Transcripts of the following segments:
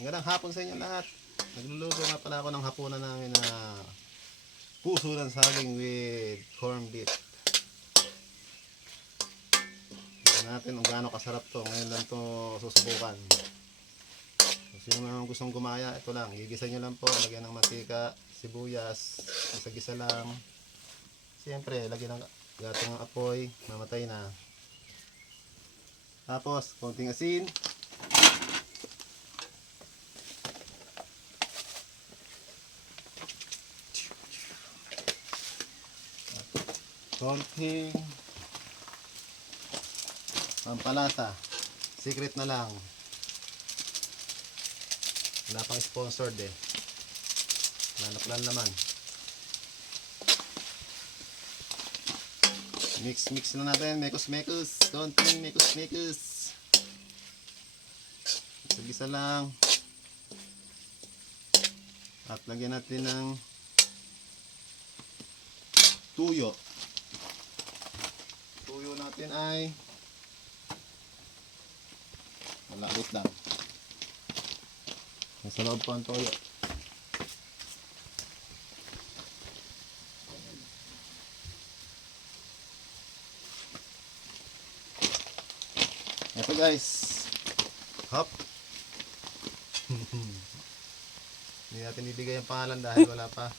Magandang hapon sa inyo lahat. Nagluluto nga pala ako ng hapunan namin na puso ng saging with corned beef. Tignan natin kung gaano kasarap to. Ngayon lang to susubukan. Kung sino naman gustong gumaya, ito lang. Gigisa nyo lang po. Lagyan ng mantika, sibuyas, isa-gisa lang. Siyempre, lagyan ng gato ng apoy. Mamatay na. Tapos, konting asin. Konting pampalasa. Secret na lang. Wala pang sponsored eh. Plan naman. Mix na natin. Mekos. Konting mekos. Isa-gisa lang. At lagyan natin ng tuyo. Tuyo natin ay malabot lang. Nasa loob po ang tuyo. Ito guys. Hop. Hindi natin ibigay ang pangalan dahil wala pa.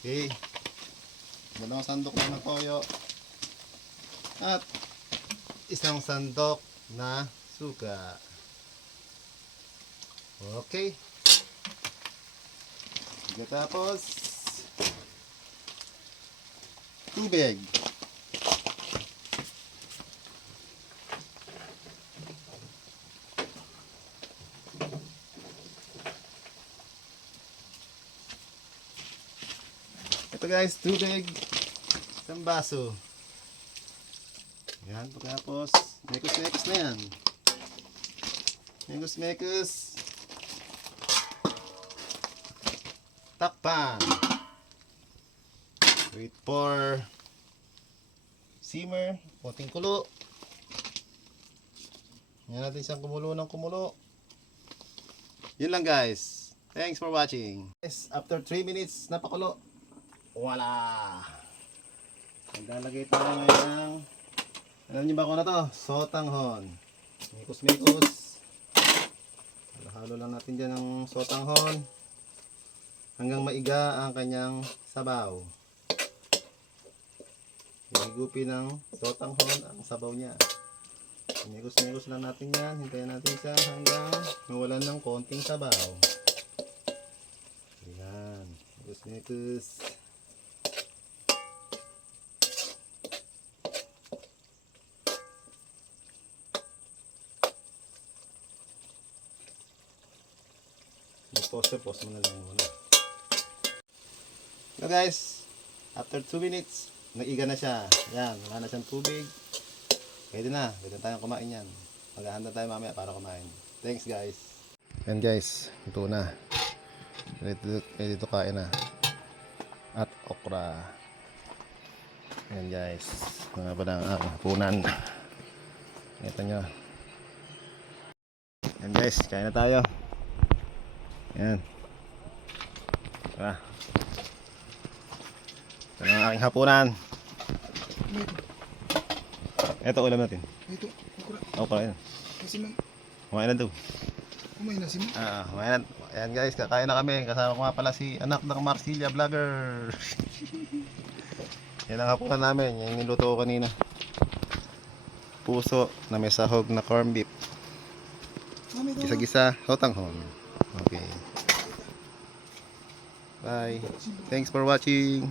Okay. Dalawang sandok na ng toyo. At isang sandok na suka. Okay. Tapos tubig. Ito guys, tubig. Isang baso. Yan, pagkatapos mekos na yan. Mekos. Takpan. Wait for simmer. Konting kulo. Yan natin siyang kumulo ng kumulo. Yun lang guys. Thanks for watching. Guys, after 3 minutes napakulo. Wala. Maglalagay tayo ngayon ng, alam niyo ba kung ano to? Sotanghon. Mekos. Halo lang natin dyan ng sotanghon hanggang maiga ang kanyang sabaw. Higupin ng sotanghon ang sabaw niya. Mekos lang natin yan. Hintayin natin siya hanggang mawalan ng konting sabaw. Ayan. Mekos. Pause mo na lang muna. So guys, after 2 minutes, naiga na siya. Yan, wala na siyang tubig. Pwede na tayong kumain yan. Maghahanda tayo mamaya para kumain. Thanks guys. Yan guys, ito na. Ready to kain na. At okra. Yan guys, mga ba ang hapunan. Ito nyo. Yan guys, kain na tayo. Yan. Ito na ang aking hapunan. Ito ulam natin. Ito, Okra yan. Nasiman. Kumain na daw. Kumain na siman. Kumain na. Ayan guys, kakain na kami. Kasama ko nga pala si anak ng Marsilia Vlogger. Yan ang hapunan namin. Yan yung niluto ko kanina. Puso na may sahog na corned beef. Gisa-gisa, sotanghon. Okay. Bye. Thanks for watching.